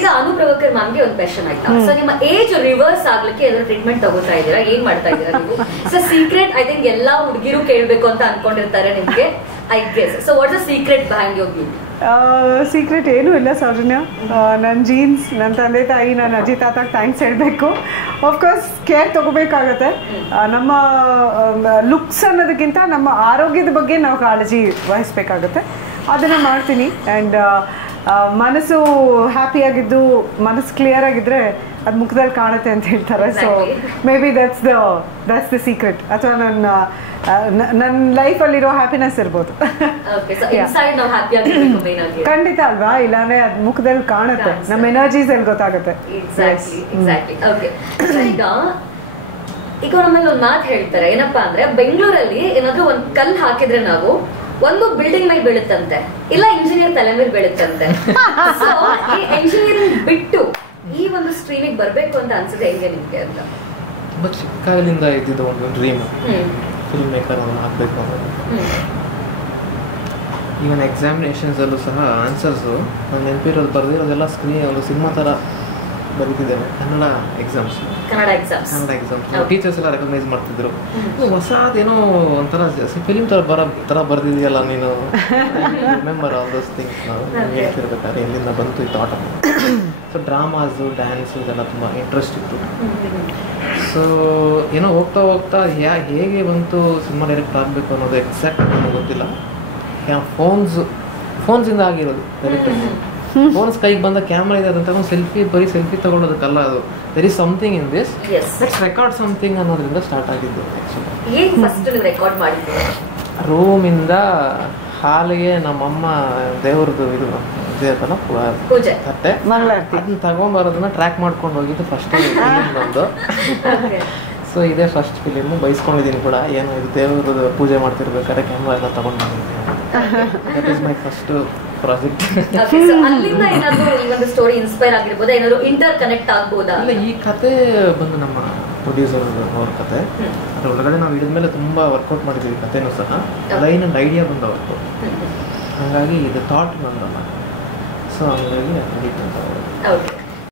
ಈಗ ಅನುಪ್ರಭಾಕರ್ ಮ್ಯಾಮ್ಗೆ ಒಂದು ಕ್ವೆಶ್ಚನ್ ಆಯ್ತಾ. ಸೊ ನಿಮ್ಮ ಏಜ್ ರಿವರ್ಸ್ ಆಗ್ಲಿಕ್ಕೆ ಏನಾದ್ರು ಟ್ರೀಟ್ಮೆಂಟ್ ತಗೋತಾ ಇದ್ದೀರಾ, ಏನ್ ಮಾಡ್ತಾ ಇದ್ದೀರಾ ನೀವು? ಸೊ ಸೀಕ್ರೆಟ್ ಐ ಥಿಂಕ್ ಎಲ್ಲಾ ಹುಡುಗಿರು ಕೇಳ್ಬೇಕು ಅಂತ ಅನ್ಕೊಂಡಿರ್ತಾರೆ ನಿಮ್ಗೆ, I guess. So what's the secret behind your beauty? Secret ಏನೂ ಇಲ್ಲ ಸೌಜನ್ಯ. ನನ್ನ ಜೀನ್ಸ್, ನನ್ನ ತಂದೆ ತಾಯಿ, ನನ್ನ ಅಜ್ಜಿ ತಾತಾಗೆ ಥ್ಯಾಂಕ್ಸ್ ಹೇಳಬೇಕು. ಆಫ್ಕೋರ್ಸ್ ಕೇರ್ ತೊಗೋಬೇಕಾಗತ್ತೆ. ನಮ್ಮ ಲುಕ್ಸ್ ಅನ್ನೋದಕ್ಕಿಂತ ನಮ್ಮ ಆರೋಗ್ಯದ ಬಗ್ಗೆ ನಾವು ಕಾಳಜಿ ವಹಿಸ್ಬೇಕಾಗತ್ತೆ. ಅದನ್ನು ಮಾಡ್ತೀನಿ. ಆ್ಯಂಡ್ ಮನಸ್ಸು ಹ್ಯಾಪಿಯಾಗಿದ್ದು, ಮನಸ್ಸು ಕ್ಲಿಯರ್ ಆಗಿದ್ದರೆ ಅದು ಮುಖದಲ್ಲಿ ಕಾಣುತ್ತೆ ಅಂತ ಹೇಳ್ತಾರೆ. So may be that's the secret. ಅಥವಾ ನನ್ನ ಲೈಫಲ್ಲಿರೋ ಹ್ಯಾಪಿನೆಸ್ ಇರ್ಬೋದು. ಖಂಡಿತ ಅಲ್ವಾ, ಇಲ್ಲಾಂದ್ರೆ ಅದು ಮುಖದಲ್ಲಿ ಕಾಣುತ್ತೆ, ನಮ್ಮ ಎನರ್ಜೀಸ್ ಅಲ್ಲಿ ಗೊತ್ತಾಗುತ್ತೆ. ಈಗ ನಮ್ಮಲ್ಲಿ ಒಂದು ಮಾತು ಹೇಳ್ತಾರೆ, ಏನಪ್ಪಾ ಅಂದ್ರೆ ಬೆಂಗಳೂರಲ್ಲಿ ಏನಾದ್ರೂ ಒಂದ್ ಕಲ್ಲು ಹಾಕಿದ್ರೆ ನಾವು ಒಂದು ಬಿಲ್ಡಿಂಗ್ ಮೇಲೆ ಬೀಳುತ್ತಂತೆ, ಇಲ್ಲ ಇಂಜಿನಿಯರ್ ತಲೆ ಮೇಲೆ ಬೀಳುತ್ತಂತೆ. ಈ ಎಂಜಿನಿಯರಿಂಗ್ ಬಿಟ್ಟು ಈ ಒಂದು ಸ್ಟ್ರೀಮಿಗೆ ಬರ್ಬೇಕು ಅಂತ ಅನ್ಸುತ್ತೆ ಹೆಂಗೆ ನಿಮ್ಗೆ ಅಂತ? ತುಂಬಾ ಚಿಕ್ಕದಿಂದ ಇದ್ದಿದ್ದು ಒಂದು ಡ್ರೀಮ್, ಫಿಲ್ಮ್ ಮೇಕರ್ ಆಗಬೇಕು ಅನ್ನೋದು. ಈವನ್ ಎಕ್ಸಾಮಿನೇಷನ್ಸಲ್ಲೂ ಸಹ ಆನ್ಸರ್ಸು ನಾನು ನೆನಪಿರೋದು ಬರೆದಿರೋದೆಲ್ಲ ಸ್ಕ್ರೀನ್ ಒಂದು ಸಿನಿಮಾ ಥರ ಬರೀತಿದ್ದೇನೆ. ಕನ್ನಡ ಎಕ್ಸಾಮ್ಸ್ ಟೀಚರ್ಸ್ ಎಲ್ಲ ರೆಕಗ್ನೈಸ್ ಮಾಡ್ತಿದ್ರು. ಹೊಸದೇನೋ ಒಂಥರ ಫಿಲಿಮ್ ಥರ ಬರ್ದಿದೆಯಲ್ಲ ನೀನು, ರಿಮೆಂಬರ್ ಆಲ್ ದೋಸ್ ಥಿಂಗ್ಸ್. ನಾವು ಹೇಳ್ತಿರ್ಬೇಕಾದ್ರೆ ಎಲ್ಲಿಂದ ಬಂತು ಈ ಥಾಟ್. ಸೊ ಡ್ರಾಮಾಸು, ಡ್ಯಾನ್ಸು ಇದೆಲ್ಲ ತುಂಬ ಇಂಟ್ರೆಸ್ಟ್ ಇತ್ತು. ಸೊ ಏನೋ ಹೋಗ್ತಾ ಹೋಗ್ತಾ ಹೇಗೆ ಬಂತು ಸಿನಿಮಾ ಡೈರೆಕ್ಟ್ ಆಗಬೇಕು ಅನ್ನೋದು ಎಕ್ಸಾಕ್ಟ್ ನನಗೆ ಗೊತ್ತಿಲ್ಲ. ಫೋನ್ಸಿಂದ ಆಗಿರೋದು ಡೈರೆಕ್ಟರ್. ಫೋನ್ಸ್ ಕೈಗೆ ಬಂದ ಕ್ಯಾಮ್ರಾ ಇದೆ ಅದಂತ ಬರೀ ಸೆಲ್ಫಿ ತಗೊಳ್ಳೋದಕ್ಕಲ್ಲ, ಅದು there is something in this, let's record something ಅನ್ನೋದ್ರಿಂದ ಸ್ಟಾರ್ಟ್ ಆಗಿದ್ದು. ರೂಮಿಂದ ಹಾಲಿಗೆ ನಮ್ಮಮ್ಮ ದೇವ್ರದ್ದು ಇದು ಇದೆಯಲ್ಲ ತಟ್ಟೆ, ಅದನ್ನ ತಗೊಂಬರೋದನ್ನ ಟ್ರ್ಯಾಕ್ ಮಾಡ್ಕೊಂಡು ಹೋಗಿದ್ದು ಫಸ್ಟ್ ಒಂದು. ಸೊ ಇದೇ ಫಸ್ಟ್ ಫಿಲಿಮು. ಬೈಸ್ಕೊಂಡಿದ್ದೀನಿ ಕೂಡ, ಏನು ಇದು ದೇವ್ರದ್ದು ಪೂಜೆ ಮಾಡ್ತಿರ್ಬೇಕಾದ್ರೆ ಕ್ಯಾಮ್ರಾ ಎಲ್ಲ ತಗೊಂಡು ಬಂದಿದ್ದೀನಿ. That is my first project. ಅಲ್ಲಿಂದ ಏನಾದರೂ ಈ ಒಂದು ಸ್ಟೋರಿ ಇನ್ಸ್ಪೈರ್ ಆಗಿರ್ಬೋದಾ, ಏನಾದರೂ ಇಂಟರ್ ಕನೆಕ್ಟ್ ಆಗ್ಬೋದಾ? ಇಲ್ಲ, ಈ ಕತೆ ಬಂದು ನಮ್ಮ ಪ್ರೊಡ್ಯೂಸರ್ ಅವ್ರ ಕತೆ. ಅದ್ರ ಒಳಗಡೆ ನಾವು ಇಳಿದ್ಮೇಲೆ ತುಂಬ ವರ್ಕೌಟ್ ಮಾಡಿದ್ದೀವಿ ಕತೆನೂ ಸಹ. ಲೈನ್ ಅಂಡ್ ಐಡಿಯಾ ಬಂದವತ್ತು, ಹಾಗಾಗಿ ಇದು ಥಾಟ್ ಬಂದಲ್ಲ. ಸೊ ಹಂಗಾಗಿ ಓಕೆ